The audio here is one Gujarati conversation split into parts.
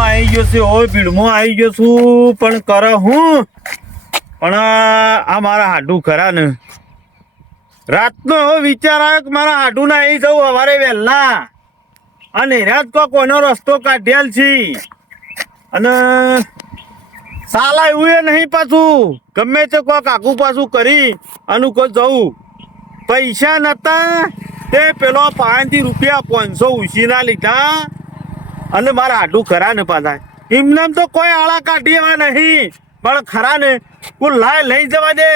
આવી ગયો છે, હોય ભીડમાં આવી ગયો છું, પણ કરે હું પણ આ મારા હાડું ખરા ને રાતનો હવે વિચાર આવ્યો કે મારા હાડું ના આવી જવું સવારે વહેલા અને રાત કોઈનો રસ્તો કાઢેલ છે અને સાલા એવું એ નહીં પાછું ગમે તે કોક આખું પાછું કરી અને કોઈ જવું પૈસા નતા તે પેલો પાંચથી રૂપિયા 500 ઉછીના લીધા અને મારા હાડું ખરા ને પાછા એમને તો કોઈ આળા કાઢી એવા નહીં પણ ખરા ને હું લઈ જવા દે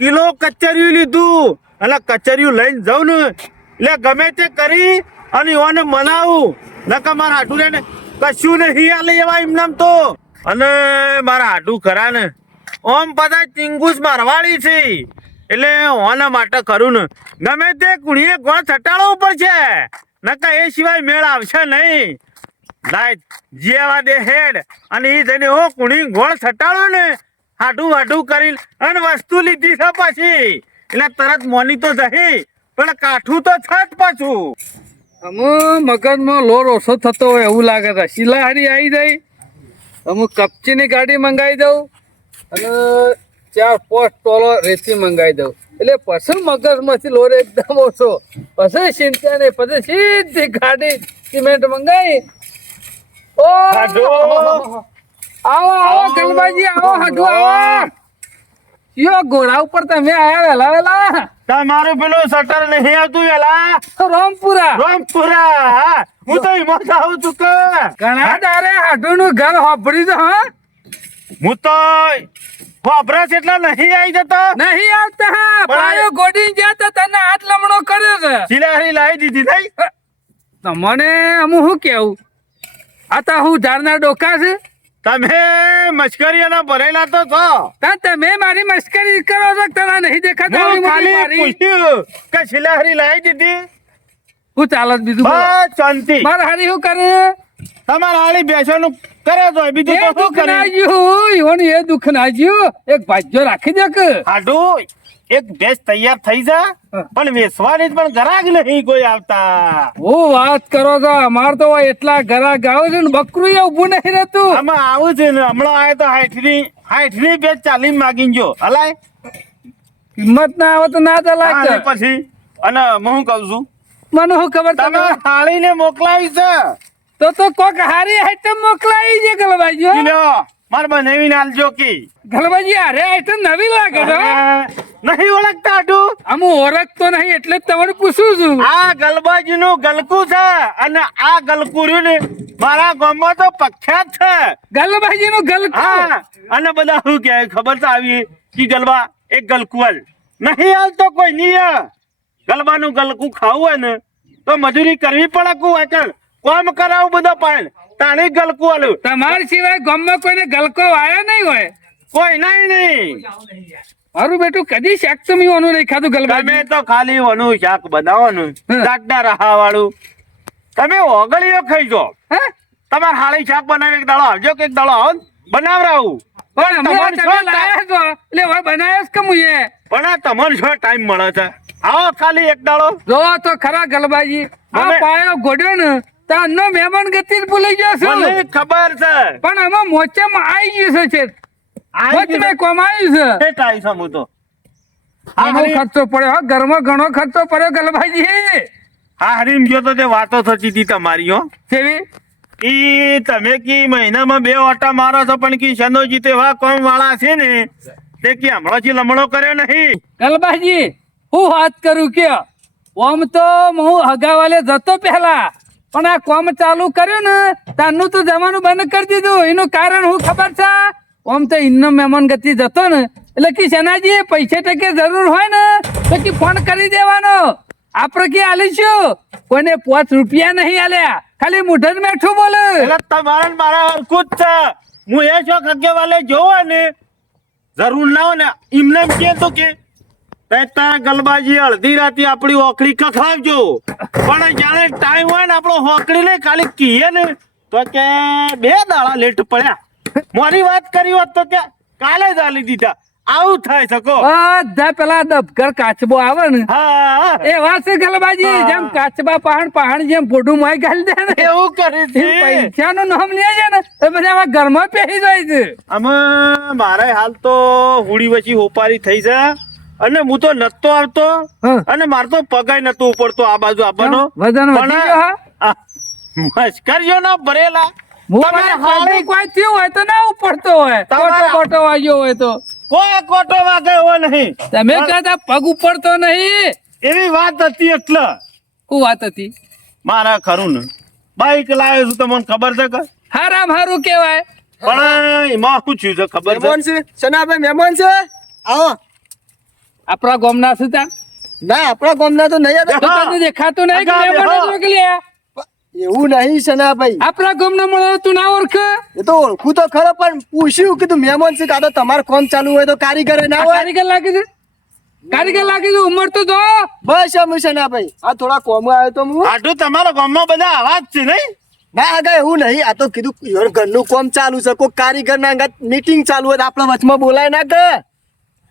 કિલો કચરિયું લીધું એટલે કચરિયું લઈને જાઉં ને એટલે ગમે તે કરી અને એવાને મનાવું નકા મારા હાડું ને કશું નહીં આલે એવા એમને તો અને મારા હાડું ખરા ને ઓમ પાછા ચિંગુસ મારવાડી છે એટલે ઓના માટે ખરું ને ગમે તે કુડીએ ગોળ છટાડવું પડશે નકા એ સિવાય મેળ આવશે નહીં લાય જેવા દે હેડ અને એ જઈને હો કુણી ગોળ છટાડો ને હાડું કરી અને વસ્તુ લીધી છે પાછી એટલે તરત મોની તો જહી પણ કાઠું તો છે જ પાછું અમુક મગજમાં લોર ઓછો થતો હોય એવું લાગે છે શિલાહારી આવી જાય અમુક કપચીની ગાડી મંગાવી દઉં અને 4-5 ટોલો રેતી મંગાવી દઉં એટલે પછી મગજમાંથી લોર એકદમ ઓછો પછી ચિંતા નહીં પછી સીધી ગાડી સિમેન્ટ મંગાવી ઓ આવો ગલબાજી આવો હાડુ આવો યો ઘોડા ઉપર તમે આયા વેલા તમારું પેલું શટર નહીં આવતું વેલા રામપુરા હું તો હિંમત આવું છું કે ઘણા તારે હાડુ નું ઘર હોપડી દો હા હું તો વાપરાશ એટલા નહીં આવી જતો નહીં આવતા હા પાયો ગોડી ગયા તો તને હાથ લમણો કર્યો છે શિલાહારી લાવી દીધી નહીં તમને અમુ શું કેવું આ તો હું ઝાડના ડોકા છે તમે મશ્કરી એના ભરેલા તો છો તમે મારી મશ્કરી કરો છો તને નહીં દેખાતા હું ખાલી પૂછ્યું કે શિલાહારી લાવી દીધી હું ચાલત બીજું બસ શાંતિ મારા હારી શું કરે તમારા હાલી બેસવાનું કરે તો બીજું તો શું દુઃખ કરે ના જ્યું એ દુઃખ ના જ્યું એક ભાજ્યો રાખી દે કે હાડું એક ભેંસ તૈયાર થઈ જા પણ વેચવાની પણ ગરાગ નહીં કોઈ આવતા હું વાત કરો છો અમાર તો એટલા ગરાગ આવે છે ને બકરું ઉભું નહીં રહેતું આમાં આવું છે ને હમણાં આવે તો 60ની ભેંસ 40 માગીને જો હલાય કિંમત ના આવે તો ના ચલાય અને પછી અને હું કહું છું મને શું ખબર તમે તમે થાળીને મોકલાવી છે તો કોક હારી આઈટમ મોકલાવી છે ગલબાજી ઈ લ્યો મારે બનાવીને આલજો કી ગલબાજી હારે આઈટમ નવી લાગે છે નહીં ઓળખતા હાડું આમ ઓળખતો નહીં એટલે જ તમને પૂછું છું આ ગલબાજી નું ગલકું છે અને આ ગલકું રહ્યું ને મારા ગામમાં તો પ્રખ્યાત છે ગલબાજી નું ગલકું હા અને બધા શું કહે ખબર તો આવી કે ગલબા એક ગલકુઅલ નહીં હાલતો કોઈ નહીં ગલબાનું ગલકું ખાવું હોય ને તો મજૂરી કરવી પડે વાચણ કોમ કરાવું બધો પાણ તાણી ગલકું આલું તમારા સિવાય ગામમાં કોઈને ગલકો વાયો નહીં હોય કોઈ નહીં મારું બેટું કદી શાક તો મેં ઓનું નહીં ખાધું ગલબાજી તમે તો ખાલી ઓનું શાક બનાવવાનું દાડા રહા વાળું તમે ઓગળીઓ ખાઈ જો હે તમારે હાળી શાક બનાવી એક દાડો આવજો કે એક દાડો આવો બનાવરાવું પણ હમણાં તમે લાયા છો એટલે હવે બનાવ્યો જ કે મુએ પણ આ તમારે શું ટાઈમ મળે છે આવો ખાલી એક દાડો જો તો ખરા ગલબાજી આ અમે- પાયો ગોડ્યો ને તારનો મહેમાન ગતિ જ ભૂલી ગયો છું મને ખબર છે પણ આમાં મોચામાં આવી ગયું છે મોચમાં કોમ આવ્યું છે એ ટાઈમ છે હું તો ઘણો ખર્ચો પડ્યો હા ઘરમાં ઘણો ખર્ચો પડ્યો ગલબાજી હા હરીમ જો તો તે વાતો થતી હતી તમારી હો કેવી ઈ તમે કી મહિનામાં 2 ઓટા મારો છો પણ કી શનોજી તો એવા કોમ વાળા છે ને તે કી હમણાંથી લમણો કર્યો નહીં ગલબાજી હું વાત કરું કે ઓમ તો હું હગાવાલે જતો પહેલા પણ આ કોમ ચાલુ કર્યું ને તારનું તો જવાનું બંધ કરી દીધું એનું કારણ હું ખબર છે ઓમ તો ઇન્નો મહેમાન ગતિ જતો ને એટલે કે શનાજી પૈસા ટકે જરૂર હોય ને તો કે ફોન કરી દેવાનો આપણે કે આલીશું કોઈને 5 રૂપિયા નહીં આલ્યા ખાલી મુઠ્ઠ જ મેઠું બોલે એટલે તમારા ને મારા હરખું જ છે હું એ શોખ હગેવાલે જોવો ને જરૂર ના હોય ને એમને એમ કે તો કે તારા ગલબાજી અડધી રાતે આપણી ઓખડી ખખડાવજો પણ જાણે ટાઈમ હોય ને આપણો હોકડી ને ખાલી કીએ ને તો કે 2 દાડા લેટ પડ્યા મારી વાત કરી હોત તો કે કાલે જ આલી દીધા આવું થાય શકો. બધા પેલા ડબકર કાચબો આવે ને હા એ વાત છે ગલબાજી, હા. જેમ કાચબા પહાણ જેમ પોઢું મોય ગાલી દે ને એવું કરે એ છે. પૈસાનું નામ લે છે ને એ પછી આમાં ઘરમાં પહેરી જાય છે. આમાં મારે હાલ તો હુડી વચ્ચી હોપારી થઈ છે અને હું તો નતો આવતો હા. અને મારે તો પગાય નતો ઉપડતો આ બાજુ આવવાનો. વજન વધી ગયો હા? આ મસ્કરીઓ ના ભરેલા. હું તમે મને હારું હારું કોઈ થયું હોય તો ના ઉપડતો હોય, તમારા- કોટો વાગ્યો હોય તો કોઈ કોટો વાગે એવો નહીં. તમે કહેતા પગ ઉપડતો નહીં. એવી વાત હતી એટલે શું વાત હતી? મારા ખરું ને બાઈક લાવ્યો છું તમને ખબર છે કે હારામ હારું કેવાય. પણ એમાં શું થયું છે ખબર છે? મહેમાન છે સનાભાઈ મહેમાન છે આવો આપણા ગામના શું તા ના આપણા ગામના તો નહીં હતા. હા. તને દેખાતું નહીં કે અગા, મહેમાન જ હા. મોકલ્યા? એવું નહીં સનાભાઈ, આપણા ગામના મળે તું ના ઓળખ? એ તો ઓળખું તો ખરો પણ પૂછ્યું કીધું મહેમાન છે કાં તો તમારે કામ ચાલુ હોય તો કારીગર ના આ હોય. કારીગર લાગે છે, કારીગર લાગે છે. ઉંમર તો જો બસ એમ સનાભાઈ આ થોડા કોમ આવ્યો તો હું આટલું તમારા ગામમાં બધા આવાજ છે નહીં? ના આગળ એવું નહીં, આ તો કીધું યાર ઘરનું કામ ચાલુ છે કોઈ કારીગર ના મીટિંગ ચાલુ હોય તો આપણા વચમાં બોલાય ના કે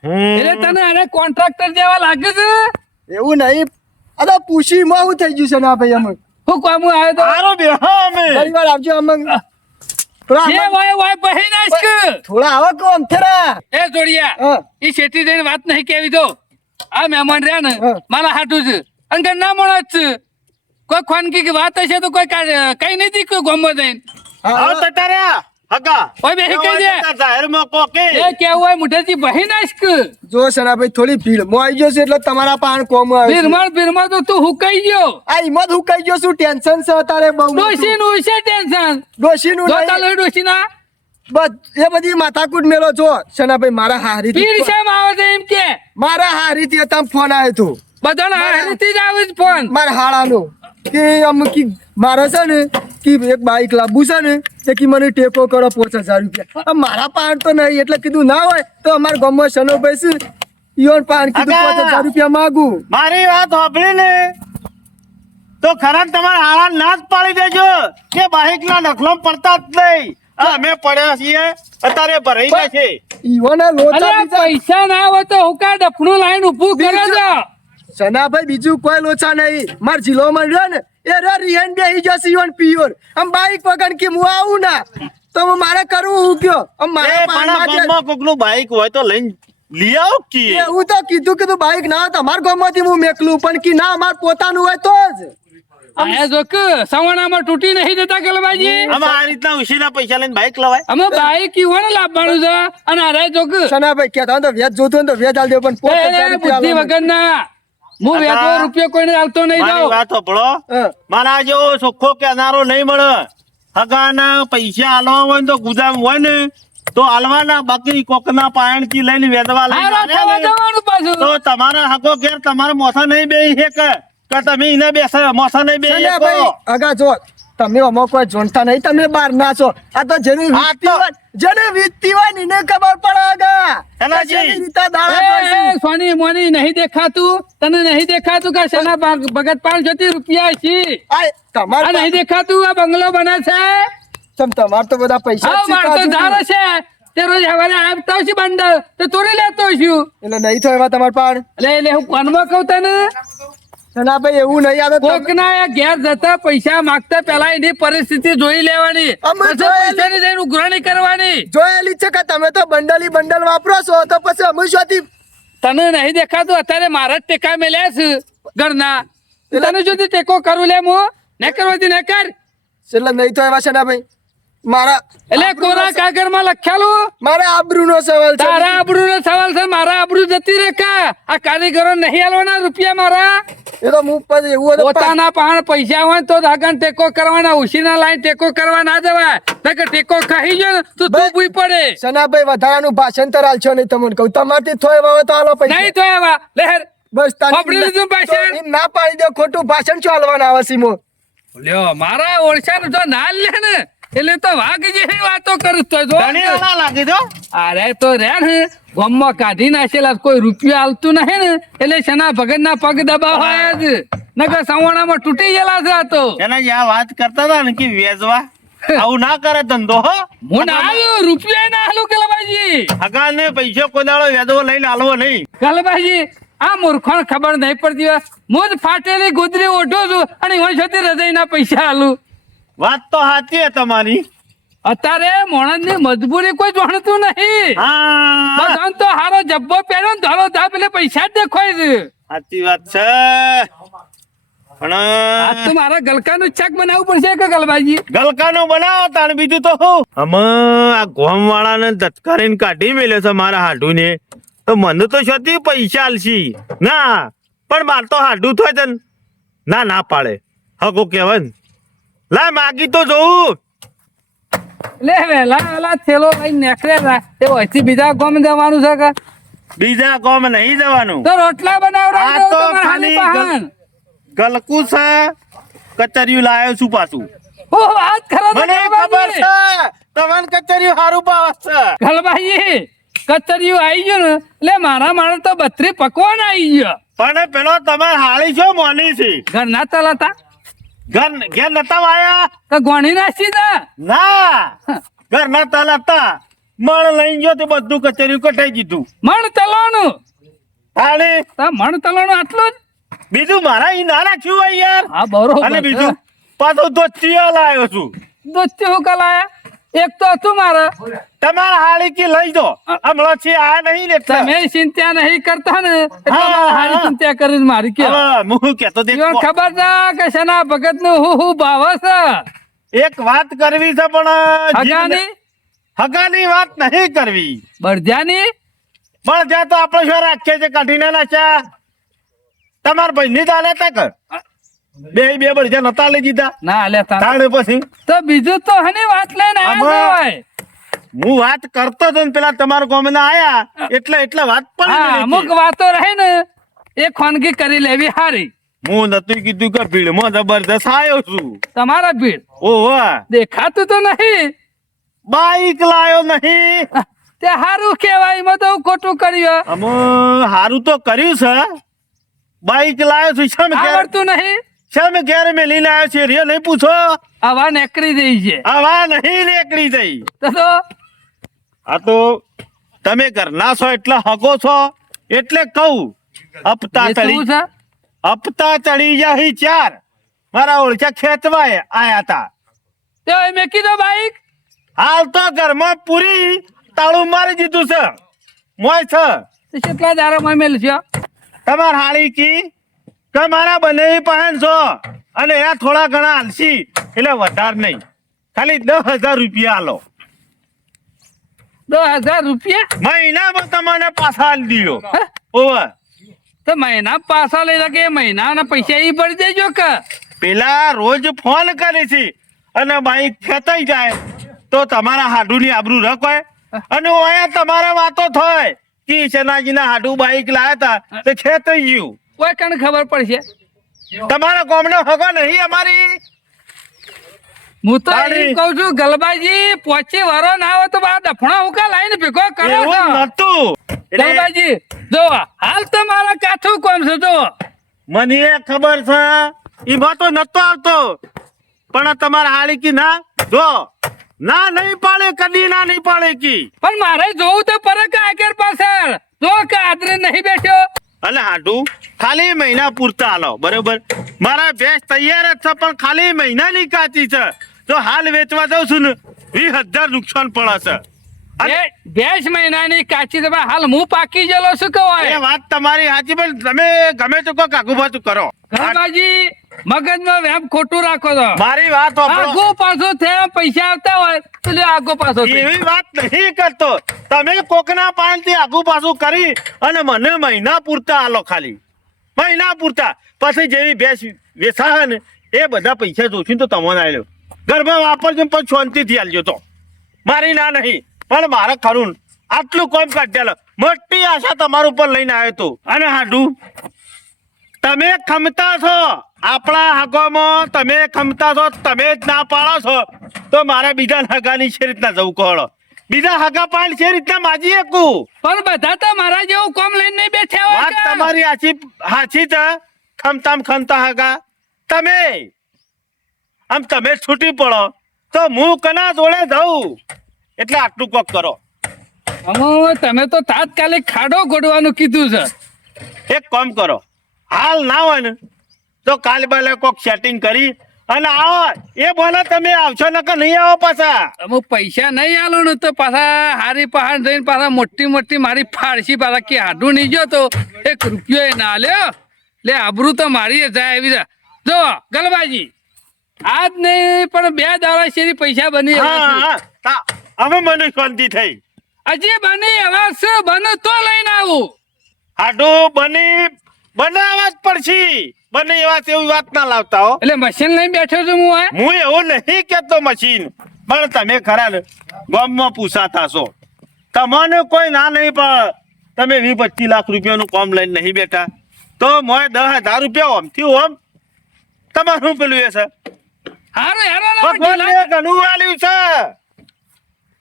એટલે તને અરે કોન્ટ્રાક્ટર જેવા લાગે છે. એવું નહીં. આ તો પૂછી માં શું થઈ ગયું સનાભાઈ અમે હું કામ આવ્યો તો સારો બેહો અમે. પરિવાર આવજો અમે જે થોડા વાય વાય બહી નાખ. થોડા આવો કોમ થરા એ જોડિયા હા. ઈ શેઠી જઈને વાત નહીં કેવી તો આ મહેમાન રહ્યા ને હા. મારા હાટું છે અને ના મળે જ છે. કોઈ ખાનગી કે વાત હશે તો કોઈ કઈ નહીં દીકું ગમો જઈને આવો તતાર્યા હકા ઓય બેહી કહી દે. જાહેરમાં કોકે એ કેવું હોય મુઠેથી બહી નાખ. જો સનાભાઈ થોડી ભીડમાં આવી ગયો છે એટલે તમારા પાન કોમ આવ્યો છે. બિરમણ તો તું હુકાઈ ગયો. આ હિંમત હું કહી ગયો છું ટેન્શન છે અત્યારે બહુ ડોશી નું છે ટેન્શન. ડોશીનું જોતા નહીં. લો ડોશી ના એ બધી માથાકૂટ મેલો જો સનાભાઈ મારા પીર હારી શેમ આવે છે એમ કે મારા હારી થી તમે ફોન આવ્યો હતો બધાના હારેથી જ આવે છે ફોન. મારા હાળાનો કે આમ કી મારે છે ને કે એક બાઈક લાવવું છે ને તે કી મને ટેકો કરો 5000 રૂપિયા. આ મારા પાન તો નહીં એટલે કીધું ના હોય તો અમારા ગામમાં સનોભાઈ છે ઈયોન પાન કીધું આગા. 5000 રૂપિયા માંગુ. મારી વાત સાંભળી ને તો ખરા તમારા હારા ના જ પાડી દેજો કે બાઈક ના નખલો પડતા જ નહીં. આ અમે પડ્યા છીએ અત્યારે ભરાઈ ગયા છે. ઈયોના લોચા અલ્યા બીજા પૈસા ના હોય તો હુકા ડફણું લાઈન ઊભું કરે છે. સનાભાઈ બીજું કોઈ લોચા નહીં. માર જિલ્લોમાં રહ્યો ને એ રે રિહેન બેહી જશે ઈવન પિયોર આમ બાઈક વગર કે હું આવું ના તો મારે કરવું હું કયો આમ એ મારા પાન પણ માંગે. ગામમાં કોકનું બાઈક હોય તો લઈને લઈ આવો કે એવું તો કીધું બાઈક ના હોય તો અમારા ગામમાંથી હું મેકલું પણ કે ના અમાર પોતાનું હોય તો જ આયા જો કે સવાણામાં તૂટી નહીં દેતા ગલબાજી. આમાં આ રીતના ઉશીના પૈસા લઈને બાઈક લવાય. અમે બાઈક ઈવોને લાવવાનું છે અને અરે જો કે સનાભાઈ કહેતા હોય તો વ્યાજ જોતું હોય તો વ્યાજ આલ દે પણ 5000 રૂપિયા બુદ્ધિ આલવાના. વગર ના હું વેચો રૂપિયો કોઈને આલતો નહીં મારી જાઉં. વાત સાંભળો. હા. મારા જેવો ચોખ્ખો કેનારો નહીં મળે. હગાના પૈસા આલવા હોય ને તો ગુદામ હોય ને તો આલવાના, બાકી કોકના પાયણ થી લઈને વેદવા લઈને હારા આવ્યા થવા ને, જવાનું પાછું. તો તમારા હગો ઘેર તમારા મોથા નહીં બેહી શકે કે તમે એને બેસે મોથા નહીં બેહી સનાભાઈ શકો. આગા જો તમે આમાં કોઈ જોણતા નહીં, તમે બહાર ના છો. આ તો જેને આ વીતતી તો- હોય જેને વીતતી હોય ને એને ખબર પડે આગા એનાજી. કે શેની રીતે દાડા એ, થાય છે. સોની મોની નહીં દેખાતું તને નહીં દેખાતું કે શેના ભગત 500 રૂપિયા છે આ તમાર આ નહીં દેખાતું આ બંગલો બને છે. તમાર તો બધા પૈસા હા જ છે માર તો કાજુ. ધારો છે તે રોજ હવારે આવતા છે બંડલ તે તોડી લેતો છું. એટલે નહીં થાય એવા તમાર પાડ એટલે હું કોનમાં કહું તને સનાભાઈ એવું નહીં આ તો તમે- કોકના એ ઘેર જતા પૈસા માંગતા પહેલા એની પરિસ્થિતિ જોઈ લેવાની, અમે પછી જોયેલી. પૈસાની જઈને ઉઘરાણી કરવાની. જોયેલી છે કે તમે તો બંડલ વાપરો છો તો પછી અમે શોથી તને નહીં દેખાતું અત્યારે મારા જ ટેકા મેલ્યા છે ઘરના. તને যদি ટેકો કરું લે હું ને કરવાથી ને કર એટલે નહીં થાય એવા સનાભાઈ મારા એટલે કોરા કાગળમાં લખેલું મારા આબરૂનો સવાલ છે. તારા આબરૂનો સવાલ છે, મારા આબરૂ જતી રે કા આ કારીગરો નહીં આલવાના રૂપિયા મારા. એ તો હું પછી એવું હતું પોતાના પાણ પૈસા હોય તો આગળ ટેકો કરવાના, ઉશીના લાઈન ટેકો કરવા ના જવાય. નકર ટેકો ખાઈ ગયો ને તો તું ભૂઈ પડે. સનાભાઈ વધારાનું ભાષણ તો આલશો નહીં તમને કહું તમારથી થોય વાવે તો આલો પૈસા નહીં તો આવા લહેર બસ તારી વાપરી લીધું ભાષણ? તો એમ ના પાડી દે ખોટું ભાષણ શું આલવાના આવે સીમો લ્યો મારા ઓળખાણ તો ના લે ને એટલે તો વાઘ જેવી વાતો કરું તો જો ધણી વાળા લાગી દો. અરે તો રે ને ગોમમાં કાઢી નાખેલા કોઈ રૂપિયો આલતું નહીં ને એટલે શના ભગતના પગ દબાવાયા જ નકર સવાણામાં તૂટી ગયેલા છે આ તો. એના જે આ વાત કરતા હતા ને કે વેચવા આવું ના કરે ધંધો હો. હું ના આલું રૂપિયા ના આલું ગલબાજી. હગા ને પૈસો કોદાળો વેદવો લઈને આલવો નહીં. ગલબાજી આ મૂર્ખોને ખબર નહીં પડતી હોય. હું જ ફાટેલી ગોદરી ઓઢું છું અને હું છોથી હૃદયના પૈસા આલું. વાત તો સાચી છે તમારી. અત્યારે મોણસની મજબૂરી કોઈ જાણતું નહીં. હા બધાને તો હારો જબ્બો પહેર્યો ને ધોળો ધાપ એટલે પૈસા જ દેખાય છે. સાચી વાત છે પણ આજ તો મારા ગલકાનું શાક બનાવવું પડશે કે ગલબાજી? ગલકાનું બનાવો તાણ બીજું તો શું. અમે આ ગોમ વાળાને ધટકારીને કાઢી મેલ્યો છે મારા હાડુને. તો મને તો શોથી પૈસા આલશી ના, પણ માર તો હાડું થાય છે ને. ના પાડે હગો કેવાય ને લા માગી તો જોઉં. લે વેલા થેલો લઈને નીકળ્યા તે વચ્ચે બીજા ગામ જવાનું છે કે બીજા કોમ નહીં જવાનું. તો રોટલા બનાવડાવજો આ તો તમારા હાલી ખાલી બહાન. ગલકું છે કચરિયું લાયો છું પાછું. ઓહો, આજ ખરો તો મને ખબર ગલબાજી. છે તમને કચરિયું સારું ભાવે છે. ગલબાજી કચરિયું આવી ગયું ને એટલે મારા માણસ તો 32 પકવાન આવી ગયો. પણ પેલો તમારે હાળી છો મોની છે ઘરના તલાતા ઘર નતા વાયા તો ગોણી નાસી જા. ના ઘર ના તલ હતા મણ લઈ ગયો તો બધું કચેરી કટાઈ દીધું. મણ તલવાનું હાળી તા મણ તલવાનું આટલું જ. બીજું મારા ઈ ના રાખ્યું હોય યાર. હા બરોબર અને છે. બીજું પાછું તો ચિયા લાયો છું. દોસ્તી હું કલાયા એક તો હતું મારે. તમારા હાળી કી લઈ દો હમણાં છે આ નહીં ને એટલે. તમે ચિંતા નહીં કરતા ને એટલે હા, મારે હારી હા. ચિંતા કરી મારી કે હવે હું કેતો દેખ ઈવન ખબર છે કે શેના ભગત નું હું ભાવે છે એક વાત કરવી છે પણ હગાની હગાની વાત નહીં કરવી. બળજાની પણ જ્યાં તો આપણે શું રાખીએ છે કાઢીને નાખ્યા. તમારા ભાઈ ની દાલે તક બે બળજા નતા લઈ દીધા ના લે તાર તાણે પછી તો બીજું તો હની વાત લઈને આવ્યા આમાં- હોય. હું વાત કરતો હતો ને પેલા તમારા ગામના આયા એટલે વાત હા પણ અમુક વાતો રહે ને એ ખોનગી કરી લેવી હારી. હું નતું કીધું કે ભીડમાં જબરદસ્ત આવ્યો છું. તમારા ભીડ ઓહો દેખાતું તો નહીં. બાઈક લાયો નહીં. તે હારું કેવાય એમાં તો હું ખોટું કર્યું. અમે હારું તો કર્યું છે. બાઈક લાયો છું આવડતું નહીં. શેમ ઘેર મેલીને આવ્યો છે રે નહીં પૂછો. આવા નેકરી જઈ છે આવા નહીં નીકળી જઈ. તો આ તો તમે ઘરના છો એટલે હગો છો એટલે કહું હપ્તા એ શું ચડી છે? હપ્તા ચડી જાય 4 મારા ઓળખ્યા ખેતવાય આયા તા. તે મેં કીધું બાઈક હાલ તો ઘરમાં પૂરી તાળું મારી દીધું છે મોય છે. તો કેટલા દારામાં મેલશો? તમાર હાળી કી કે મારા બંને પહેન છો અને એના થોડા ઘણા હાલશી એટલે વધારે નહીં ખાલી 10,000 રૂપિયા આલો. 10,000 રૂપિયા મહિનામાં તમને પાછા આલી દીધો. હે? ઓવર તો મહિના પાછા લઈ કે મહિનાના પૈસા ઈ ભરી દેજો કે પેલા રોજ ફોન કરે છે અને બાઈક ખેંચાઈ જાય તો તમારા હાડુની આબરૂ રખાય અને ઓયા તમારા વાતો થાય કે શનાજીના હાડુ બાઈક લાયા તા તે ખેંચાઈ ગયું. કોઈ કણ ખબર પડશે. તમારા ગામનો હગો નહીં અમારી. હું તો તાળી. એમ કઉ છું ગલબાજી પોચી વરો ના હોય તો બા ડફણા ઉકા લાઈને ભેગો કરો છો. એવું નતું. એટલે ગલબાજી જો હાલ તો મારા કાઠું કોમ છે જો મને એ ખબર છે એમાં તો નતો આવતો પણ તમારા હાળી કી ના જો ના નહીં પાડે કદી ના નહીં પાડે કી. પણ મારે જોવું તો પડે કે આગળ પાછળ જો કે આદરે નહીં બેઠ્યો. અલે હાડુ ખાલી મહિના પૂરતા આલો બરોબર. મારા ભેંસ તૈયાર જ છે પણ ખાલી મહિનાની કાચી છે. જો હાલ વેચવા દઉં છું ને 20,000 નુકસાન પડે છે. અને ભેંસ મહિનાની કાચી તમે હાલ હું પાકી ગયેલો શું એ કહેવાય? વાત તમારી સાચી પણ તમે ગમે તો કહો કાકુબાજુ કરો. ગલબાજી મગજમાં વેમ ખોટું રાખો છો. મારી વાત સાંભળો. આગો પાછો થયા પૈસા આવતા હોય તો લે આગો પાછો થઈ. એવી વાત નહીં કરતો. તમે કોકના પાનથી આગુ પાછું કરી અને મને મહિના પૂરતા આલો ખાલી મહિના પૂરતા. પછી જેવી ભેંસ વેચાય ને એ બધા પૈસા જોશું તો તમને આલ્યો ઘરમાં વાપરજો પણ શાંતિથી આલજો. તો મારી ના નહીં પણ મારે ખરું ને આટલું કોમ કાઢેલો મોટી આશા તમારા ઉપર લઈને આવ્યો તો. અને હાડુ તમે ખમતા છો આપણા હગોમાં તમે ખમતા છો તમે જ ના પાડો છો તો મારા બીજા હગાની છે રીતના જવું કહો. બીજા હગા પાડ છે રીતના માજી એકું. પણ બધા તો મારા જેવું કોમ લઈને નહીં બેઠા હોય વાત કે? તમારી હાચી છે. ખમતા હગા તમે આમ તમે છૂટી પડો તો હું કના જોડે જાઉં એટલે આટલું કોક કરો. અમે તમે તો તાત્કાલિક ખાડો ગોડવાનું કીધું છે. એક કામ કરો, હાલ ના હોય ને તો કાલે બાલે કોક સેટિંગ કરી અને આવો. એ બોલો તમે આવશો ને કે નહીં આવો પાછા? અમે પૈસા નહીં આલો ને તો પાછા હારી પહાડ જઈને પાછા મોટી મોટી મારી ફાડશી પાછા કે હાડું નહીં ગયો તો 1 રૂપિયો ના લ્યો. લે આબરૂ તો મારી જાય એવી છે. જો ગલબાજી આજ નહીં પણ 2 દાડા શેરી પૈસા બની હવે મને શાંતિ થઈ. હજી બની હવે શું બને તો લઈને આવું. હાડું બનાવવા જ પડશે. બને એવા તેવી વાત ના લાવતા હો. એટલે મશીન લઈને બેઠો છું હું એવું નહીં કેતો મશીન, પણ તમે ખરા ને ગામમાં પૂછાતા છો. તમને કોઈ ના નહીં, પણ તમે 20-25 લાખ રૂપિયાનું કામ લઈને નહીં બેઠા તો મોય 10,000 રૂપિયા ઓમથી ઓમ તમારું પેલું એ છે. હારો હેરો ભગવાને ઘણું આલ્યું છે.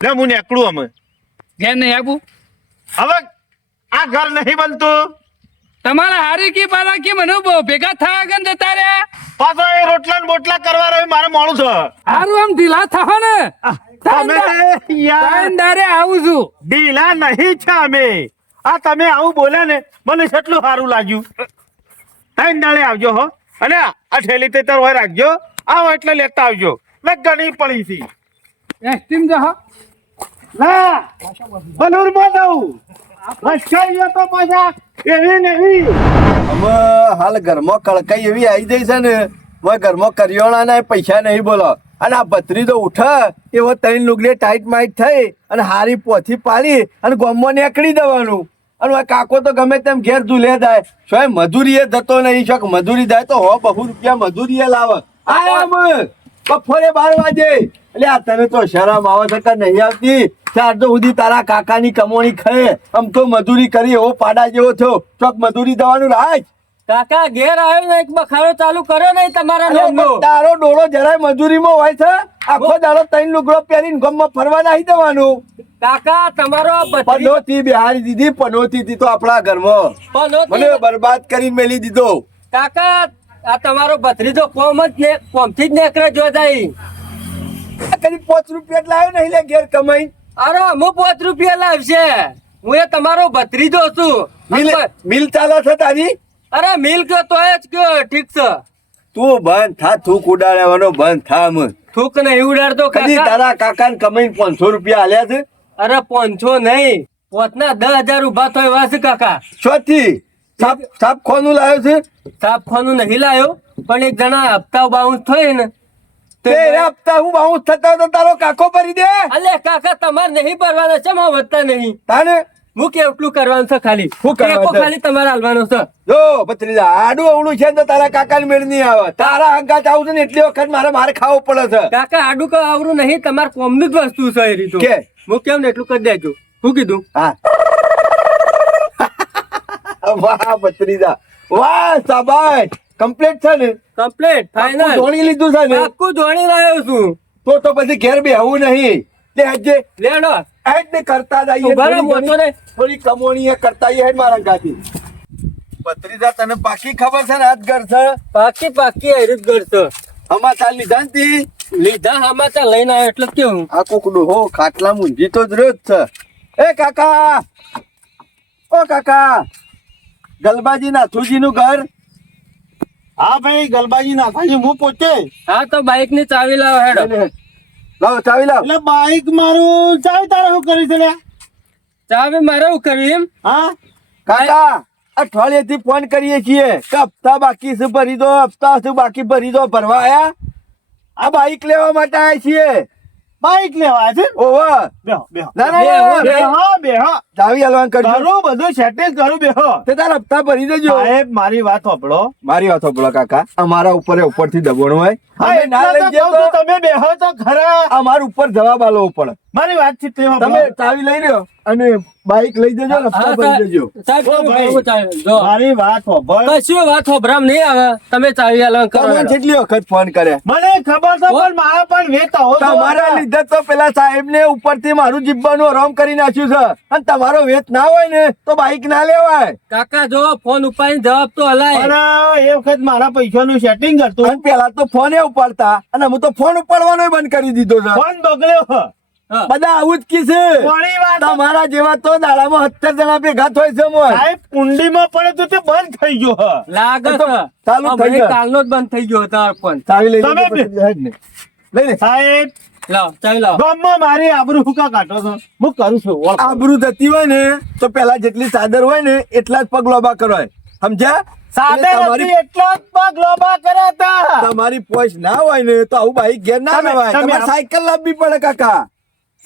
લે હું નીકળું. અમે ઘેર નહીં આપું. હવે આ ઘર નહીં બનતું. તમારા હારી કી પાડા કી મને ભેગા થયા આગળ જતા રહ્યા. પાછો એ રોટલા ને બોટલા કરવા રહ્યો મારે મોડું છે. હારું આમ ઢીલા થાઓ ને. તમે યાર દારે આવું છું. ઢીલા નહીં છે અમે. આ તમે આવું બોલ્યા ને મને કેટલું સારું લાગ્યું. 3 દાડે આવજો હો, અને આ ઠેલી તે તાર હોય રાખજો. આવો એટલે લેતા આવજો. મેં ઘણી પડી છે. એસ્ટીમ જા ના બલુરમાં દઉં લશ્કરી તો પાછા એવી ને એવી. અમે હાલ ઘરમાં કળકાઈ એવી આવી જાય છે ને, હવે ઘરમાં કરિયાણા ના પૈસા નહીં બોલો. અને આ ભત્રી તો ઉઠે એવો 3 લુગડે ટાઈટ માઈટ થઈ અને હારી પોથી પાડી અને ગામમાં નીકળી દેવાનું. અને કાકો તો ગમે તેમ ઘેર ઝૂલે જાય. શું મજૂરીએ જતો નહીં? શોખ મજૂરી જાય તો 100-200 રૂપિયા મજૂરીએ લાવે. આમ બપોરે 12 વાગે. એટલે આ તને તો શરમ આવે છે કે નહીં આવતી? 4 સુધી તારા કાકાની કમોણી ખાય. આમ તો મજૂરી કરી એવો પાડા જેવો થયો. ચોક મજૂરી જવાનું રાખ. કાકા ઘેર આવ્યો ને એક બખારો ચાલુ કર્યો નહીં તમારા અરે નામનો. તારો ડોળો જરાય મજૂરીમાં હોય છે? આખો દાડો 3 લુગડો પહેરીને ગામમાં ફરવા નહીં દેવાનું. કાકા તમારો આ ભત્રીજો પનોતી બિહારી દીધી. પનોતી થી તો આપણા ઘરમાં પનોતી. મને બરબાદ કરીને મેલી દીધો. કાકા આ તમારો ભત્રીજો કોમથી જ નેકરે જો જાય. કદી 5 રૂપિયા લાવ્યો નહીં લે ઘેર કમાઈ. અરે હું 5 રૂપિયા લાવશે. હું એ તમારો ભત્રીજો છું. મિલ ચાલે છે તારી? અરે મિલ કયો તોય જ કયો ઠીક છે. તું બંધ થા. થૂક ઉડાડવાનો બંધ થા. આમ થૂક નહીં ઉડાડતો કદી કાકા. તારા કાકાને કમાઈને 500 રૂપિયા આલ્યા છે? અરે 500 નહીં, પોતના 10,000 ઉભા થયો એવા છે કાકા. ચોથી સાપ ખોનું લાવ્યો છે? સાપખાનું નહીં લાયો, પણ એક જણા હપ્તા બાઉન્સ થયો ને તે હપ્તા હું બાઉન્સ થતા તો તારો કાકો ભરી દે. અલે કાકા તમારે નહીં ભરવાના છે, માં વધતા નહીં. તાને હું કેટલું કરવાનું છે ખાલી? શું કરવાનું ટેકો છે? ખાલી તમારે હાલવાનો છે. જો ભત્રીજા આડું અવળું છે તો તારા કાકાને મેળ નહીં આવે. તારા હંગાત આવું છે ને એટલી વખત મારે ખાવું પડે છે. કાકા આડું કે આવરું નહીં, તમારે કોમનું જ વસ્તુ છે એ રીતો. કે? હું કેમ ને એટલું કરી દેજો. શું કીધું? હા વાહ ભત્રીજા વાહ શાબાશ. કમ્પ્લીટ છે ને? કમ્પ્લીટ આખું ફાઈનલ જોડી લીધું છે ને? આખું જોડી રહ્યો છું. તો પછી ઘેર બેહવું નહીં. લે હજે લેડો એડ ને કરતા જઈએ. ઉભા રહો, મોટો ને. થોડી કમોણી એ કરતા જઈએ મારા ગાતી. ભત્રીજા તને પાકી ખબર છે ને આજ ઘર છે? પાકી પાકી હેરી જ કરશો. અમાર લીધા ને તી? લીધા સમાચાર લઈને આવ્યો એટલે કેવું? આ કોકડું હો ખાટલા મૂંઝી તો જ રહ્યો જ છે. એ કાકા, ઓ કાકા, ગલબાજી નાથુજી નું ઘર? હા ભાઈ ગલબાજી નાથાજી હું પોતે. હા તો બાઈક ની ચાવી લાવો હેડો. લાવ ચાવી લાવ. એટલે બાઈક મારું ચાવી તારે શું કરી છે લે? ચાવી મારે એવું કરવી એમ? હા કાકા અઠવાડિયેથી ફોન કરીએ છીએ કે હપ્તા બાકી છે ભરી દો, હપ્તા છે બાકી ભરી દો. ભરવા આયા? આ બાઈક લેવા માટે આવ્યા છીએ. બાઈક લેવા છે? ઓહો બેહો બેહો ના ના ના, બેહો બેહો. ચાવી હાલવાનું કરજો. કરું બધું સેટિંગ કરું બેહો. તે તારા હપ્તા ભરી દેજો. સાહેબ મારી વાત સાંભળો. મારી વાતો બોલો કાકા. અમારા ઉપરથી દબોણ હોય. હા, અમે ના એટલે લઈ તો જઈએ કહું તો છું, તમે બેહો તો ખરા. અમારા ઉપર જવાબ આલવો પડે. મારી વાત છે તે તમે સાંભળો. ચાવી લઈ લ્યો અને બાઈક લઈ જજો ને હપ્તા ભરી જજો. સાહેબ ઓ તમે ભાઈ. બહુ ચાવી જો મારી વાત હોભળ. કશું વાત હોભરામ નહીં આવે તમે ચાવી આલવાનું કરો તમને કેટલી વખત ફોન કર્યા મને ખબર છે પણ મારા પણ વેત હો તો તમારા લીધે તો પેલા સાહેબ ને ઉપરથી મારું જીબ્બાનું આરામ કરી નાખ્યું છે અને તમારો વેત ના હોય ને તો બાઈક ના લેવાય. કાકા જો ફોન ઉપાડીને જવાબ તો હલાય પણ એ વખત મારા પૈસાનું સેટિંગ કરતું અને પેલા તો ફોન એ ઉપાડતા અને હું તો ફોન ઉપાડવાનો બંધ કરી દીધો છે. ફોન બગડ્યો હ. હા. બધા આવું જ કી છે. કોની વાત? તમારા જેવા તો દાડામાં 70 જણા ભેગા થાય છે મોય. સાહેબ કુંડીમાં પડે તો તે બંધ થઈ ગયો હ. લાગે એ તો છે ચાલુ આ થઈ ભાઈ ગયો. કાલનો જ બંધ થઈ ગયો તારો ફોન ચાવી લઈ તમે લેજો પછી હેડ ને. લઈ લે. સાહેબ લાવ ચાવી લાવ ગામમાં મારી આબરૂ હુકા કાઢો છો હું કરું છું ઓળખો. આબરૂ થતી હોય ને તો પેલા જેટલી ચાદર હોય ને એટલા જ પગ લોબા કરાય સમજ્યા? સાદે એટલે નથી એટલા જ પગ લોબા કર્યા હતા. તમારી પોચ ના હોય ને તો આવું બાઈક ઘેર ના તમે- લેવાય. તમે તમારે સાયકલ લાવવી પડે કાકા.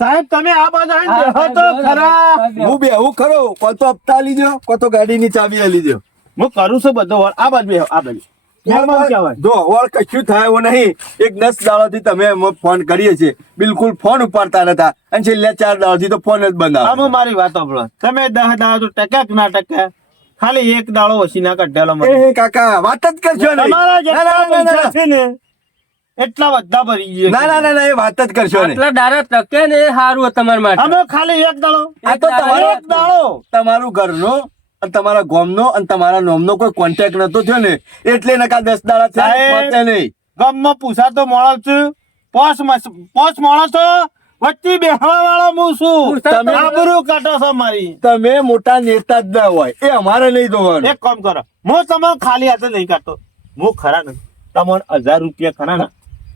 સાહેબ તમે આ બાજુ આવીને હા, બેહો તો ખરા. હું બેહું ખરો કો તો હપ્તા લીધો કો તો ગાડીની ચાવી આલી દો. હું કરું છું બધો વાર. આ બાજુ બેહો આ બાજુ મહેરબાન કહેવાય. જો વળ કશું થાય એવું નહીં. એક 10 દાડાથી તમે અમે ફોન કરીએ છીએ બિલકુલ ફોન ઉપાડતા નતા અને છેલ્લા 4 દાડાથી તો ફોન જ બંધ આવે. આમાં મારી વાત સાંભળો. તમે 10 દાડા તો ટકા કે ના ટકા ખાલી એક દાડો ઓછી ના કાઢેલો મને. એ કાકા વાત જ કરશો નહીં. તમારા ના, ના, જેટલા ના, ના, પૈસા છે ને એટલા બધા ભરી ગયા. ના ના ના ના એ વાત જ કરશો નહીં. આટલા દાડા ટકે ને એ સારું તમારા માટે અમે ખાલી એક દાડો આ તો તમારો એક દાડો તમારું ઘરનો અને તમારા ગામનો અને તમારા નોમનો કોઈ કોન્ટેક્ટ નતો થયો ને એટલે નકા 10 દાડા થયા સાહેબ. પહોંચે નહીં. ગામમાં પૂછાતો માણસ છું. પોસ માણસો વચ્ચે બેહવા વાળો હું છું. તમે- આબરૂ કાઢો છો મારી. તમે મોટા નેતા જ ના હોય એ અમારે નહીં જોવાનું. એક કામ કરો હું તમને ખાલી હાથે નહીં કાઢતો. હું ખરા ને તમને 1000 રૂપિયા ખરા ને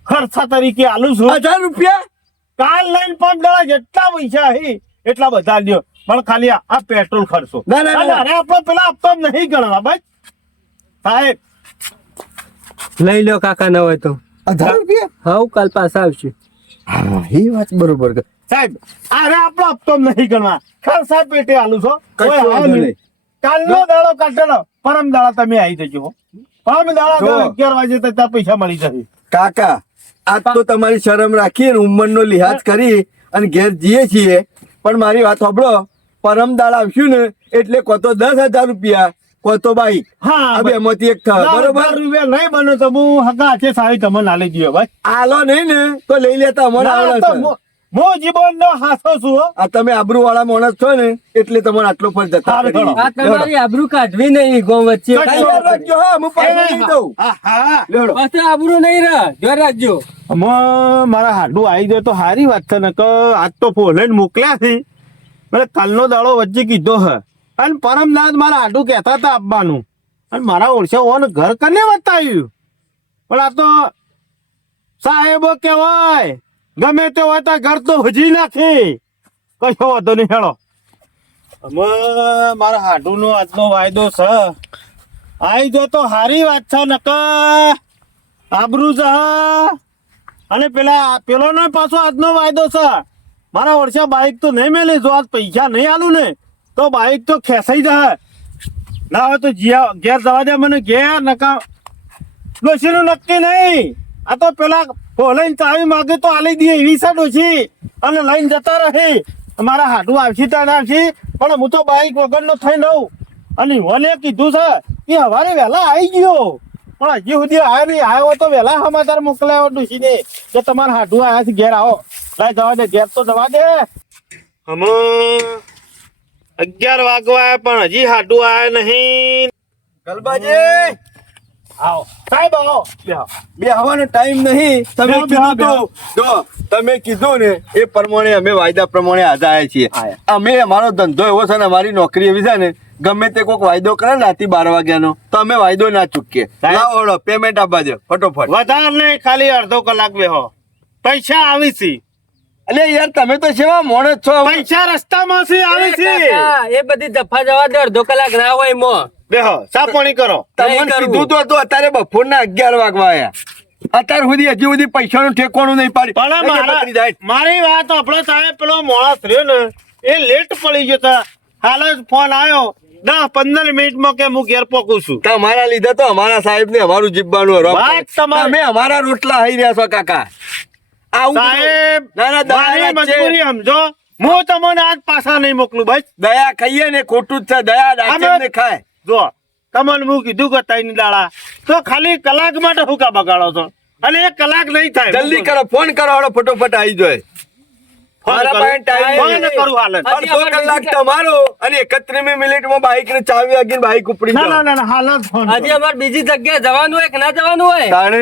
ખર્ચા તરીકે આલું છું. 1000 રૂપિયા કાલ લઈને 5 દાડા જેટલા પૈસા હે એટલા બધા લ્યો પણ ખાલી આ પેટ્રોલ ખર્ચો. ના, ના, ના. અરે આપણે પેલા આપતો નહીં ગણવા ભાઈ સાહેબ. લઈ લો કાકા ન હોય તો 1000 રૂપિયા હા કાલ પાછા આવશે હા એ વાત બરોબર છે. સાહેબ અરે આપણો આપતો નહીં ગણવા ખર્ચા પેટે આલું છો. કશો કોઈ વાંધો આયો નહીં. નહીં. કાલનો દાડો કાઢેલો પરમ દાડા તમે આવી જજો હો. પરમ દાડા જો. 11 વાગે તો ત્યાં પૈસા મળી જશે. કાકા આજ તો તમારી શરમ રાખી ઉંમરનો લિહાજ કરી અને ઘેર જઈએ છીએ પણ મારી વાત સાંભળો પરમ દાળ આવશું ને એટલે કો તો 10,000 રૂપિયા કો તો બાઈક હા આ બેમાંથી એક થાય બરોબર. 10,000 રૂપિયા નહીં બને તો હું હગા હાથે સાહેબ તમને આલી દઈએ ભાઈ. આલો નહીં ને તો લઈ લેતા મને ના, આવડે તો છે. હું જીવનનો હાથો છું હો. આ તમે આબરૂ વાળા માણસ છો ને એટલે તમારે આટલો ફરજ જતા સારું, કરી. આ તમારી આબરૂ કાઢવી નહીં ગો વચ્ચે કશો તૈયાર રાખજો હા હું પાછો લઈ દઉં. હા, હા. લેવડો. પાછું આબરૂ નહીં રહે ધ્યાન રાખજો મારા હાડું આવી જાય તો સારી વાત છે ને કે આજ તો ફોલેન્ડ મોકલ્યા છે એટલે કાલનો દાડો વચ્ચે કીધો હે અને પરમદાસ મારા હાડું કહેતા હતા આપવાનું અને મારા ઓળખ્યા ઓન ઘર કને બતાવ્યું પણ આ તો સાહેબો કહેવાય ગમે તે હોય તો ઘર તો હજી નાખી કશો વાંધો નહીં હેળો અમે મારા હાડુનો આજનો વાયદો છે આવી જાય તો સારી વાત છે નકર આબરૂ છે અને પેલો નો પાછો આજનો વાયદો છે મારા વર્ષે બાઈક તો નહીં મેલે જો આજ પૈસા નહીં આલું ને તો બાઈક તો ખેંચાઈ જાય ના હોય તો ઘેર જવા દે મને ઘેર નકા ડોશીનું નક્કી નહીં આ તો પેલા લઈને ચાવી માગે તો આલી દે એવી છે ડોશી અને લઈને જતા રહે મારા હાડું આવશે તો ના આવશે પણ હું તો બાઈક વગરનો થઈ નવ અને ઓલે કીધું છે કે હવારે વહેલા આવી ગયો પણ હજી સુધી આવ્યો નહીં આવ્યો તો વહેલા સમાચાર મોકલાયો ડોશીને કે તમારા હાડું આવ્યા છે ઘેર આવો લાય જવા દે ઘેર તો જવા દે અમે 11 વાગવા પણ હજી હાડું આવ્યા નહીં ગલબાજી આવો સાહેબ આવો બેહો. બેહવાનો ટાઈમ નહીં તમે બેહો, કીધું બેહો. તો જો તમે કીધું ને એ પ્રમાણે અમે વાયદા પ્રમાણે આજે આવ્યા છીએ આયા. અમે અમારો ધંધો એવો છે ને અમારી નોકરી એવી છે ને ગમે તે કોઈક વાયદો કરે ને રાતે 12 વાગ્યાનો તો અમે વાયદો ના ચૂકીએ. સાહેબ. લાવો પેમેન્ટ આપવા દો ફટોફટ. વધારે નહીં ખાલી અડધો કલાક બેહો પૈસા આવી છે અલે યાર તમે તો સેવા મોણસ છો હવે. પૈસા રસ્તામાં છે આવી છે કાકા, એ બધી દફા જવા દે અડધો કલાક ના હોય મો બેહો ચા પાણી કરો તમને નહીં કરવું. કીધું તો હતું અત્યારે બપોરના 11 વાગવા આયા અત્યાર સુધી હજી સુધી પૈસાનું ઠેકાણું નહીં પાડી પણ એટલે પતરી જાય. મારી વાત આપણો સાહેબ પેલો માણસ રહ્યો ને એ લેટ પડી જતા હાલ જ ફોન આવ્યો 10-15 મિનિટમાં કે હું ઘેર પહોંચું છું તમારા લીધે તો અમારા સાહેબ ને અમારું જીવવાનું હરામ વાત કરે. તમારી. તમે અમારા રોટલા ખાઈ રહ્યા છો કાકા આવું બધું- સાહેબ ના, ના, મારી દાદા છે. મજબૂરી સમજો હું તમને આજ પાછા નહીં મોકલું બસ. દયા ખાઈએ ને ખોટું જ છે દયા ડાચર ને ખાય. જો તમને હું કીધું કે ત્રણ દાડા તો ખાલી કલાક માટે હું કા બગાડો છો અને 1 કલાક નહીં થાય. જલ્દી કરો ફોન કરો હાલો ફટોફટ આવી જાય. ફોન મારા કરું. પાસે time ફોન નહીં. કરું હાલ જ. અડધો કલાક તમારો અને 31મી મિનિટમાં બાઈક ને ચાવી વાગીને બાઈક ઉપડી ના જાઓ. ના ના હાલ જ ફોન હજી કરું. અમારે બીજી જગ્યાએ જવાનું હોય કે ના જવાનું હોય? તાણે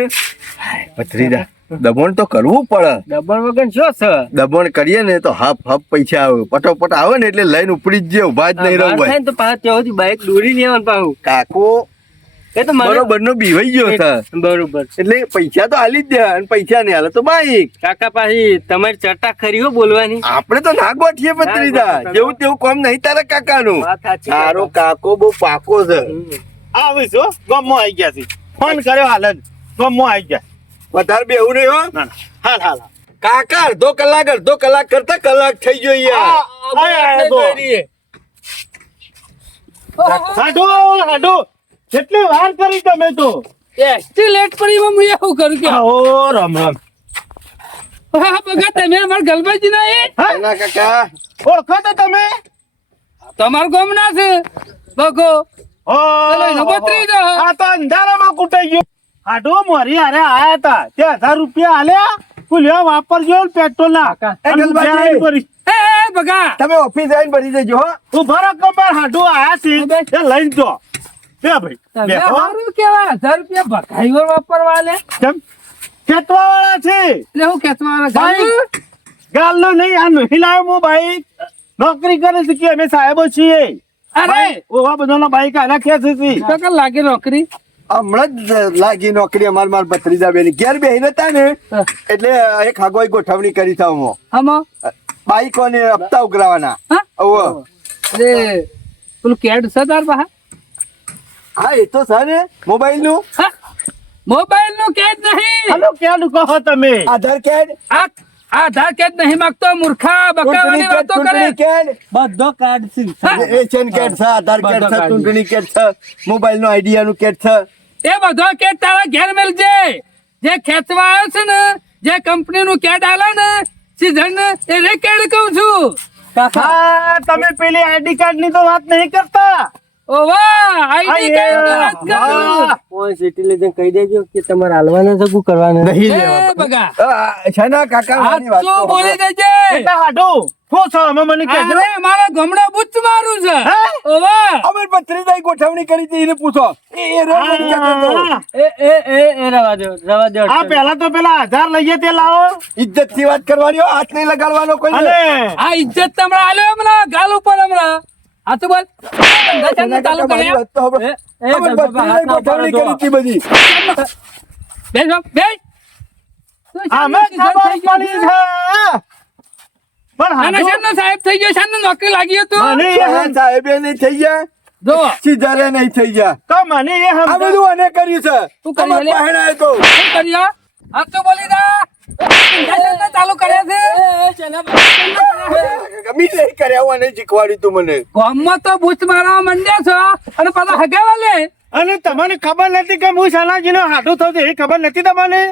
ભત્રીજા દબોણ તો કરવું પડે. ડબલ વગર શું છે? દબોણ કરીએ ને તો હપ હપ પૈસા આવે પટોપટ આવે ને એટલે લઈને ઉપડી જ જે ઉભા જ નહીં બહાર રહું થાય ને તો પાછા ત્યાં સુધી બાઈક દોરી લેવાનું પાછું. કાકો એ તો મારે બરોબર નો બીવાઈ ગયો છે બરોબર. એટલે પૈસા તો હાલી જ દે અને પૈસા નહીં હાલે તો બાઈક. કાકા પાછી તમારી ચર્ચા ખરી હો બોલવાની. આપણે તો ના ગોઠીએ ભત્રીજા ના, જેવું તેવું કામ નહીં તારા કાકાનું. વાત સાચી. તારો કાકો બહુ પાકો છે. આવીશ હો ગામમાં આવી ગયા છે. ફોન કર્યો હાલ જ ગામમાં આવી ગયા. વધારે બેહું નહીં હો. ના ના હાલ હાલ હાલ. કાકા અડધો કલાક કરતા કલાક થઈ ગયો યાર. આયા તો. હાડો હાડો કેટલી વાર કરી તમે તો. એટલી લેટ પડી હું એવું કરું કે ઓ રામ રામ. હા બગા તમે અમારા ગલબાજી ના એ એના કાકા ઓળખો તો તમે. તમારું ગામ ના છે બગો ઓ પેલો એનો ભત્રીજો. આ તો અંધારામાં કૂટાઈ ગયો. હાડો મોરી હારે આયા હતા તે 1000 રૂપિયા આલ્યા કુલ્યો વાપરજો ને પેટ્રોલ ના. એ ગલબાજી. એ બગા તમે ઓફિસ આવીને ભરી દેજો હો. ઉભા રહો કમાર હાડો આયા છે એ લઈને જો. બે ભાઈ તમે બેહો. સારું કેવા 1000 રૂપિયા ભગાઈ વર વાપરવા લે કેમ ખેતવા વાળા છે એટલે હું કેતવા ભાઈ. ગાલનો નહીં આ નહીં લાવ્યો હું બાઈક નોકરી કરે છે કે અમે સાહેબો છીએ. અરે ઓવા બધાનો બાઈક આના ખેંચે છે. તો કે લાગે નોકરી હમણાં જ લાગી નોકરી માર ભત્રીજા બેની ઘેર બેહીને હતા ને એટલે એક હાગોઈ ગોઠવણી કરી था હું આમાં બાઈકો ને હપ્તા ઉઘરાવાના. હા ઓવો. અરે પેલું કેડ છે તાર પાસે હા એ તો છે ને મોબાઈલ નું મોબાઈલ નું કેડ નહીં હાલો ક્યાં કહો તમે. આધાર કાર્ડ આ આધાર કાર્ડ નહીં માંગતો મૂર્ખા બકાવાની વાતો કરે ચૂંટણી કાર્ડ બધો કાર્ડ છે. હા? રેશન કાર્ડ છે આધાર કાર્ડ છે ચૂંટણી કાર્ડ છે મોબાઈલ નો આઈડિયા નું કાર્ડ છે. એ બધો કેડ તારા ઘેર મેલજે જે ખેંચવા આવ્યો છે ને જે કંપની નું કેડ આલે ને સીઝન એ રે કેડ કહું છું હા તમે પેલી આઈડી કાર્ડ ની તો વાત નહીં કરતા. ઓ વાહ આઈડી કાર્ડ ની વાત કરું કોઈ સિટી લઈને કહી દેજો કે તમારે હાલવાના છે શું કરવાના નહીં એ લેવા. બગા છના કાકા મારી વાત સાચું તો બોલી સાંભળો. દેજે એટલે હાડો શું છો અમે મને કહેજો. અરે મારા ગમડા બુચ મારું છે હે? ઓ વાહ અમે ભત્રીજાએ ગોઠવણી કરી હતી એને પૂછો એ રોજ મને કહેતો હતો. હા. રવા દો આ પેલા તો પેલા 1000 લઈએ તે લાવો. ઇજ્જત થી વાત કરવાની હો, હાથ નહીં લગાડવાનો કોઈ અને આ ઇજ્જત તમને આલ્યો હમણાં ગાલ ઉપર હમણાં આ તો બોલ ધંધા ચાલુ ચાલુ મારી કર્યા વાત તો સાંભળો. અમે ભત્રીજાએ ગોઠવણી કરી હતી બધી. બેસ બેસ તું અમે શાનનો ખબર સીઝન થઈ પડી ગયો છે. પણ અને હાડો શાનનો સાહેબ થઈ ગયો શાનનો નોકરી લાગી હતું મને એ સાહેબ સાહેબે નહીં થઈ ગયા જો સીધારે નહીં થઈ ગયા. તો મને એ આ સમજાવ. બધું આને કર્યું છે. તું કરી અમાર લે. પહેણાય તો શું કર્યા આ તો બોલી દા ધંધા ચાલુ ચાલુ કર્યા છે મી નહીં કર્યા હું આને શીખવાડ્યું તું મને. ગામમાં તો બૂચ મારવા માંડ્યા છો અને પાછા હગાવા લે અને તમને ખબર નથી કે હું શાનાજીનો હાડું થયું છે એ ખબર નથી તમને.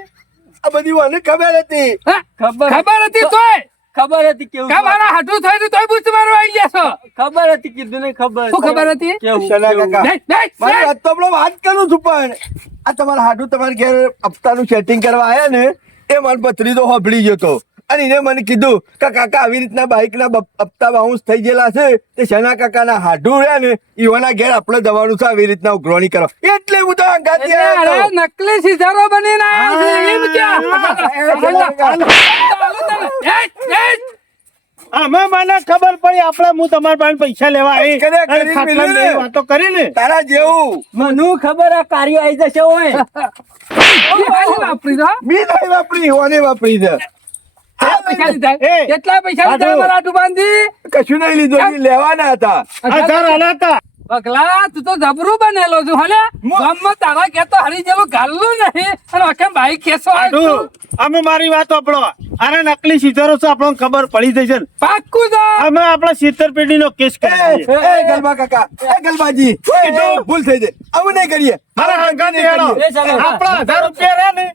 આ બધી મને ખબર હતી. હા? ખબર ખબર હતી તોય ખબર હતી કેવું કા મારા હાડું થયું હતું તોય બૂચ મારવા આવી ગયા છો ખબર હતી કીધું નહીં ખબર શું ખબર હતી? કેવું શના કાકા બેસ, બેસ, મારી બેસ. વાત તો હમણાં વાત કરું છું પણ આ તમારા હાડું તમારા ઘેર હપ્તાનું સેટિંગ કરવા આયા ને એ મારો ભત્રીજો હોભળી ગયો તો અને એને મને કીધું કે કાકા આવી રીતના બાઇકના હપ્તા બાઉન્સ થઈ ગયેલા છે તે શના કાકાના હાડું રહ્યા ને ઈવાના ઘેર આપણે જવાનું છે આવી રીતના ઉઘરાણી કરવા એટલે હું તો અંગાથી આવ્યો અરે હતો. નકલી સિતારો બનીને આવ્યો છે એમ ક્યાં? ચાલુ ચાલુ. બેસ, બેસ. અમે મને ખબર પડી આપણે હું તમારા પાસે પૈસા લેવા આવી કર્યા અને કરી ખાટલા મિલી ને. લઈને વાતો કરી ને. તારા જેવું મને ખબર આ કાર્ય આવી જશે હોય એ પાછી વાપરી દો. મી નહીં વાપરી હોને વાપરી છે. કેટલા પૈસા લીધા? એ, કેટલા પૈસા લીધા હાડું. મારા હાડું બાંધી? કશું નહીં લીધું એની લેવાના હતા. 1000 આલ્યા હતા. પગલા તું તો જબરું બનેલો છું હલે ગામમાં તારા ઘેર તો હરી જેલું ગાલ્લું નહીં અને આખે બાઈક ખેંચવા આવ્યો હાડું, છું. અમે મારી વાત સાંભળો. આને નકલી સિતારો છે આપણને ખબર પડી જશે ને. પાક્કું છે. અમે આપણા 70 પેઢીનો કેસ કરી દઈએ. એ ગલબા કાકા એ ગલબાજી ભૂલ થઈ જાય આવું નહીં કરીએ. મારા હંગાથી હેડો. એ ચાલો. આપણા 1000 રૂપિયા રહ્યા ને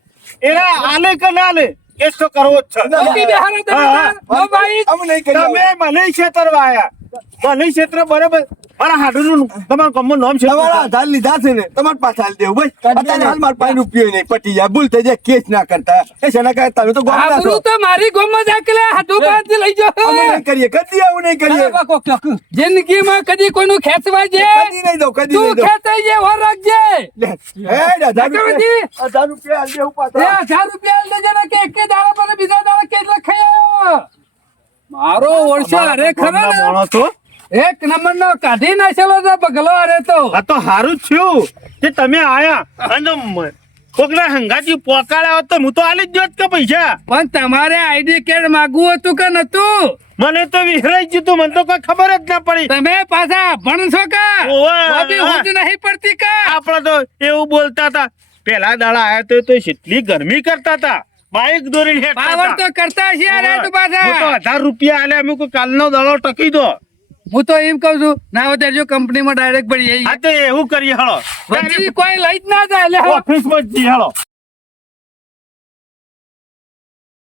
એના આલે કે ના આલે કેસ તો કરવો જ છે મૂકી બેહારો તમે હા, તાર. ઓ ભાઈ અમે નહીં કરીએ તમે મને છેતરવા આયા મને છેતર બરાબર મારા હાડુનું તમારા ગામમાં નામ છે તમારા આધાર લીધા છે ને તમારે પાછા આલી દેવું ભાઈ અત્યારે હાલ મારા પાસે રૂપિયો નહીં પટી જાય ભૂલ થઈ જાય કેસ ના કરતા એ શેના કાંઈ તમે તો ગોમના છો આબરૂ તો મારી ગોમમાં દાખલા હાડુ બાંધી લઈ જાઓ. અમે નહીં કરીએ કદી આવું નહીં કરીએ અરે બાકો ક્યાંક. જિંદગીમાં કદી કોઈનું ખેંચવા છે કદી નહીં દઉં કદી તું નહીં દઉં ખેંચાઈ જાય વાર રાખજે. લે, હે, 1000 ચક્રવર્તી. રૂપિયા આલી દેવું એ પાછા 1000 રૂપિયા આલી દેજે ને કે એકે દાડા પર બીજા દાડા કેટલા ખાઈ આવ્યો. મારો ઓળશો અરે ખરો ને માણસો એક નંબર નો કાઢી નાખેલો છે બગલો અરે તો. આ તો હારું જ થયું કે તમે આયા અને કોકના હંગાજી પોકાળ્યા હોત તો હું તો આલી જ જોત કે પૈસા પણ તમારે આઈડી કાર્ડ માંગવું હતું કે નતું? મને તો વિહરાઈ ગયું તું મને તો કોઈ ખબર જ ના પડી તમે પાછા ભણશો કા? ઓવે. બધી ઊંઘ નહીં પડતી કા? આપડે તો એવું બોલતા હતા પેલા દાડા આયા તો કેટલી ગરમી કરતા હતા બાઈક દોરીને હેઠતા પાવર હતા. તો કરતા છે અરે તું હું તો પાછા. 1000 રૂપિયા આલ્યા અમે કોઈ કાલનો દાડો ટકી દો હું તો એમ કઉ છું ના હોય જો કંપનીમાં ડાયરેક્ટ પડી આ જાય. તો એવું કરીએ હળો વચ્ચે કોઈ લઈ જ ના જાય લે. ઓફિસમાં જ જઈએ હળો